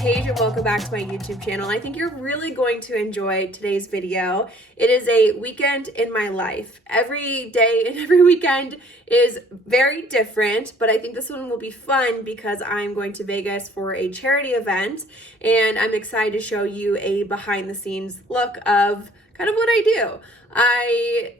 Paige and welcome back to my YouTube channel. I think you're really going to enjoy today's video. It is a weekend in my life. Every day and every weekend is very different, but I think this one will be fun because I'm going to Vegas for a charity event and I'm excited to show you a behind the scenes look of kind of what I do. I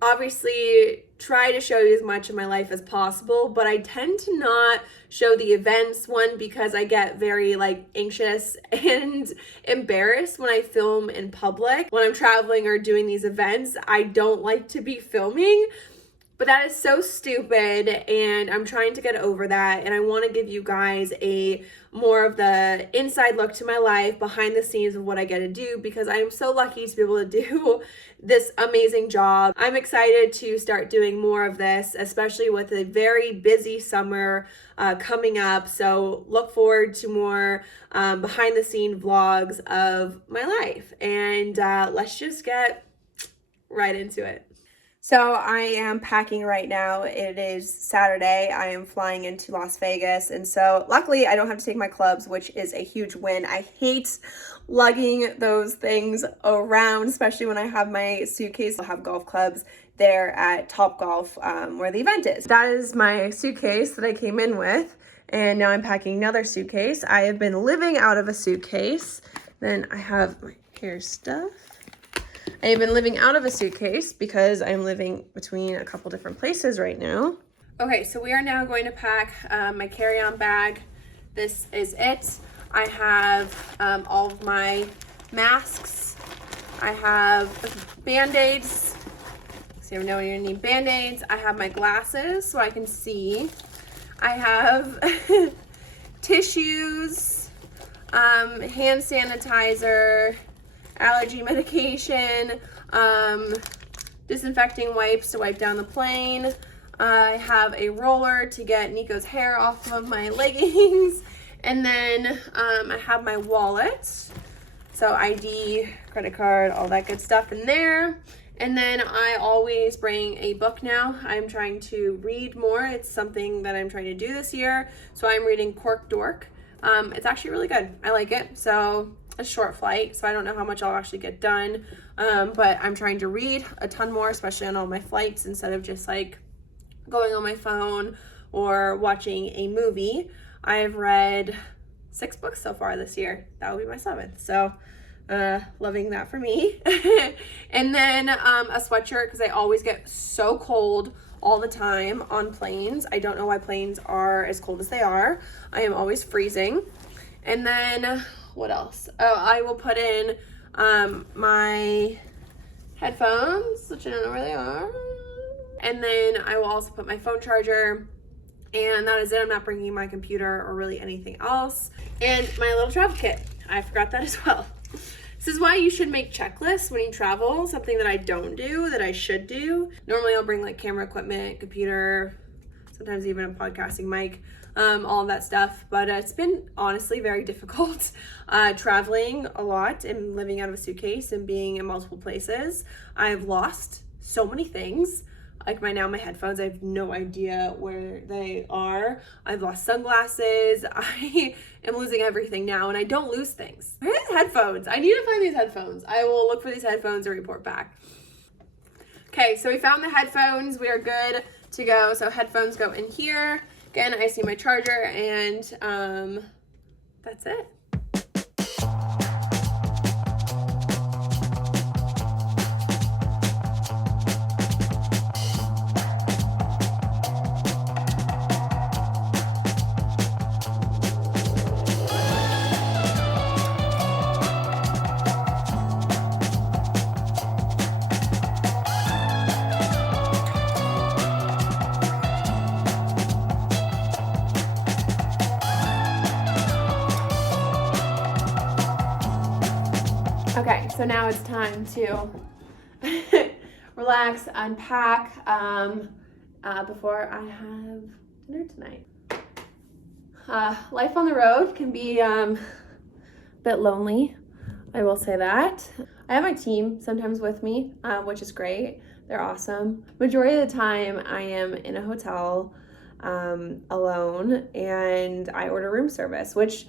obviously try to show you as much of my life as possible, but I tend to not show the events, one because I get very anxious and embarrassed when I film in public. When I'm traveling or doing these events, I don't like to be filming, but that is so stupid and I'm trying to get over that, and I want to give you guys a more of the inside look to my life, behind the scenes of what I get to do, because I am so lucky to be able to do this amazing job. I'm excited to start doing more of this, especially with a very busy summer coming up. So look forward to more behind the scene vlogs of my life, and let's just get right into it. So I am packing right now. It is Saturday. I am flying into Las Vegas. And so luckily I don't have to take my clubs, which is a huge win. I hate lugging those things around, especially when I have my suitcase. I'll have golf clubs there at Topgolf where the event is. That is my suitcase that I came in with. And now I'm packing another suitcase. I have been living out of a suitcase. Then I have my hair stuff. I have been living out of a suitcase because I'm living between a couple different places right now. Okay, so we are now going to pack my carry-on bag. This is it. I have all of my masks. I have Band-Aids. So you know you need Band-Aids. I have my glasses so I can see. I have tissues, hand sanitizer, allergy medication, disinfecting wipes to wipe down the plane. I have a roller to get Nico's hair off of my leggings. And then I have my wallet. So ID, credit card, all that good stuff in there. And then I always bring a book now. I'm trying to read more. It's something that I'm trying to do this year. So I'm reading Cork Dork. It's actually really good. I like it. So a short flight, so I don't know how much I'll actually get done, but I'm trying to read a ton more, especially on all my flights, instead of just going on my phone or watching a movie. I've read 6 books so far this year. That will be my 7th, so loving that for me. And then a sweatshirt, because I always get so cold all the time on planes. I don't know why planes are as cold as they are. I am always freezing. And then what else? Oh, I will put in my headphones, which I don't know where they are. And then I will also put my phone charger. And that is it. I'm not bringing my computer or really anything else. And my little travel kit. I forgot that as well. This is why you should make checklists when you travel, something that I don't do, that I should do. Normally I'll bring camera equipment, computer, sometimes even a podcasting mic. All of that stuff, but it's been honestly very difficult traveling a lot and living out of a suitcase and being in multiple places. I've lost so many things, like my headphones. I have no idea where they are. I've lost sunglasses. I am losing everything now, and I don't lose things. Where are these headphones? I need to find these headphones. I will look for these headphones and report back. Okay, so we found the headphones. We are good to go. So headphones go in here. Again, I see my charger, and that's it. Okay, so now it's time to relax, unpack before I have dinner tonight. Life on the road can be a bit lonely, I will say that. I have my team sometimes with me, which is great. They're awesome. Majority of the time I am in a hotel alone, and I order room service, which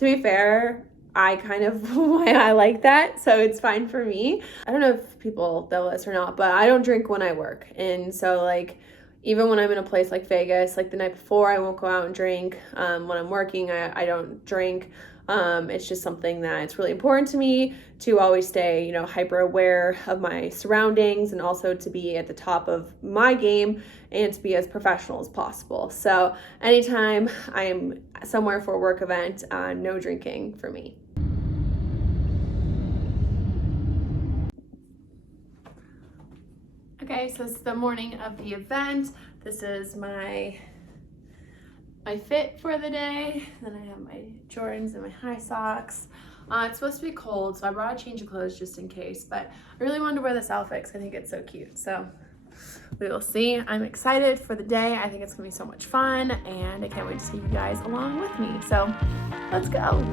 To be fair, I kind of why I like that, so it's fine for me. I don't know if people know this or not, but I don't drink when I work. And so like even when I'm in a place like Vegas, like the night before, I won't go out and drink. When I'm working, I don't drink. It's just something that it's really important to me to always stay, you know, hyper aware of my surroundings and also to be at the top of my game and to be as professional as possible. So anytime I'm somewhere for a work event, no drinking for me. Okay, so it's the morning of the event. This is my fit for the day. Then I have my Jordans and my high socks. It's supposed to be cold, so I brought a change of clothes just in case, but I really wanted to wear this outfit because I think it's so cute. So we will see. I'm excited for the day. I think it's gonna be so much fun, and I can't wait to see you guys along with me. So let's go.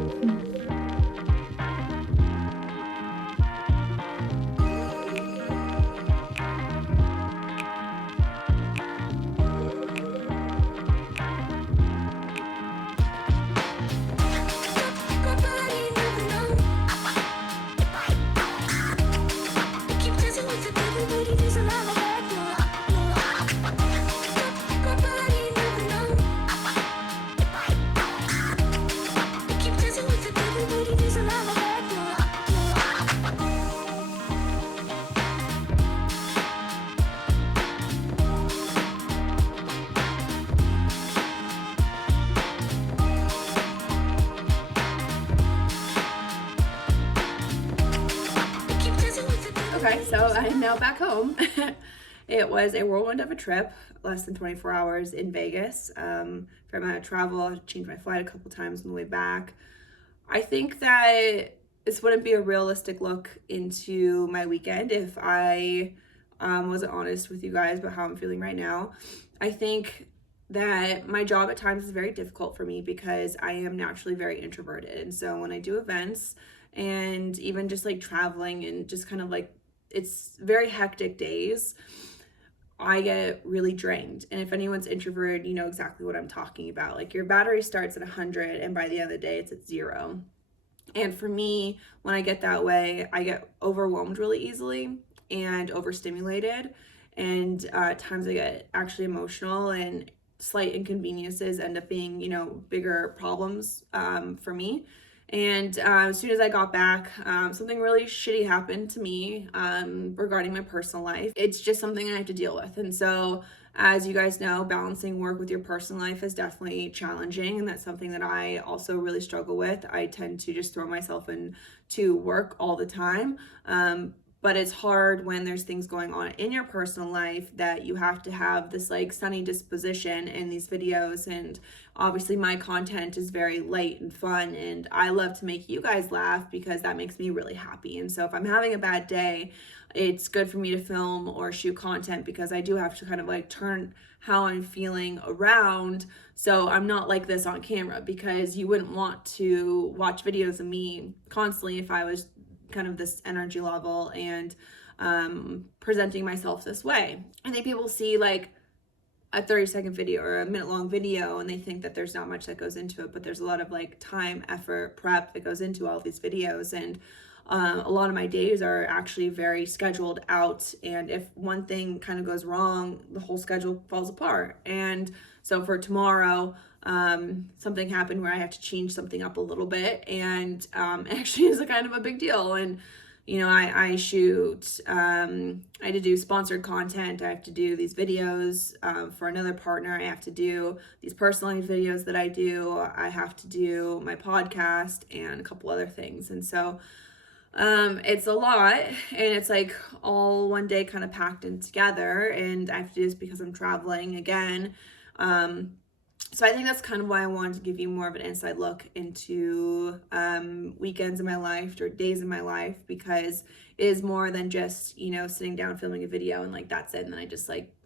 Okay, so I am now back home. It was a whirlwind of a trip, less than 24 hours in Vegas. For my travel, I changed my flight a couple times on the way back. I think that this wouldn't be a realistic look into my weekend if I wasn't honest with you guys about how I'm feeling right now. I think that my job at times is very difficult for me because I am naturally very introverted. And so when I do events and even just like traveling and just kind of like it's very hectic days, I get really drained. And if anyone's introverted, you know exactly what I'm talking about. Like your battery starts at 100 and by the end of the day it's at 0. And for me, when I get that way, I get overwhelmed really easily and overstimulated. And at times I get actually emotional, and slight inconveniences end up being, you know, bigger problems for me. And as soon as I got back, something really shitty happened to me regarding my personal life. It's just something I have to deal with. And so, as you guys know, balancing work with your personal life is definitely challenging. And that's something that I also really struggle with. I tend to just throw myself into work all the time. But it's hard when there's things going on in your personal life that you have to have this like sunny disposition in these videos. And obviously my content is very light and fun, and I love to make you guys laugh because that makes me really happy. And so if I'm having a bad day, it's good for me to film or shoot content because I do have to kind of like turn how I'm feeling around so I'm not like this on camera, because you wouldn't want to watch videos of me constantly if I was kind of this energy level and presenting myself this way. I think people see like a 30-second video or a minute-long video and they think that there's not much that goes into it, but there's a lot of like time, effort, prep that goes into all of these videos. And a lot of my days are actually very scheduled out, and if one thing kind of goes wrong, the whole schedule falls apart. And so for tomorrow, something happened where I have to change something up a little bit, and it actually is a kind of a big deal. And you know, I shoot, I had to do sponsored content, I have to do these videos for another partner, I have to do these personalized videos that I do, I have to do my podcast and a couple other things. And so it's a lot, and it's like all one day kind of packed in together, and I have to do this because I'm traveling again. So I think that's kind of why I wanted to give you more of an inside look into weekends in my life or days in my life, because it is more than just, you know, sitting down filming a video and like that's it. And then I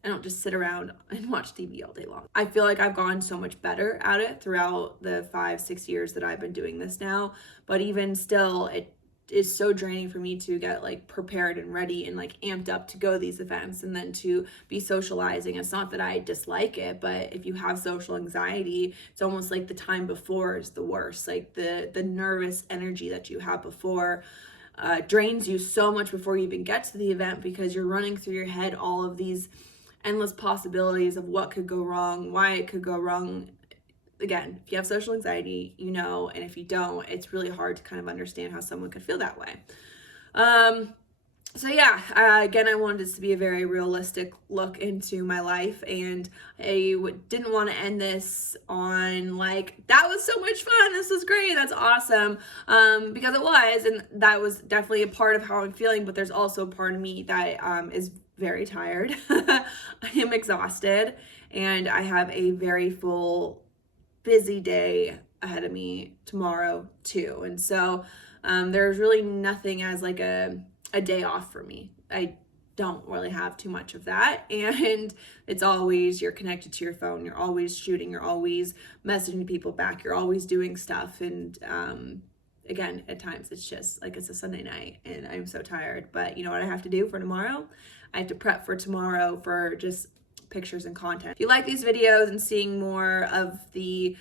don't just sit around and watch TV all day long. I feel like I've gotten so much better at it throughout the 5-6 years that I've been doing this now, but even still, it is so draining for me to get like prepared and ready and like amped up to go to these events and then to be socializing. It's not that I dislike it, but if you have social anxiety, it's almost like the time before is the worst. Like the nervous energy that you have before drains you so much before you even get to the event, because you're running through your head all of these endless possibilities of what could go wrong, why it could go wrong. Again, if you have social anxiety, you know, and if you don't, it's really hard to kind of understand how someone could feel that way. So yeah, again, I wanted this to be a very realistic look into my life, and I didn't want to end this on like, that was so much fun, this was great, that's awesome, because it was, and that was definitely a part of how I'm feeling, but there's also a part of me that is very tired. I am exhausted, and I have a very full, busy day ahead of me tomorrow too. And so there's really nothing as like a day off for me. I don't really have too much of that, and it's always, you're connected to your phone, you're always shooting, you're always messaging people back, you're always doing stuff. And again, at times it's just like, it's a Sunday night and I'm so tired, but you know what I have to do for tomorrow? I have to prep for tomorrow for just pictures and content. If you like these videos and seeing more of the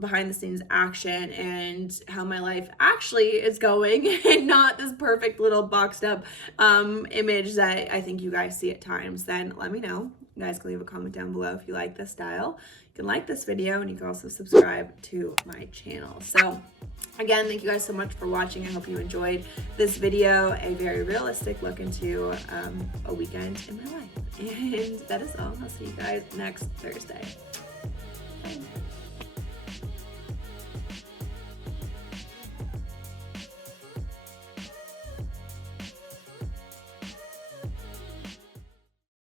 behind the scenes action and how my life actually is going, and not this perfect little boxed up image that I think you guys see at times, then let me know. You guys can leave a comment down below if you like this style. You can like this video, and you can also subscribe to my channel. So again, thank you guys so much for watching. I hope you enjoyed this video, a very realistic look into a weekend in my life. And that is all. I'll see you guys next Thursday. Bye.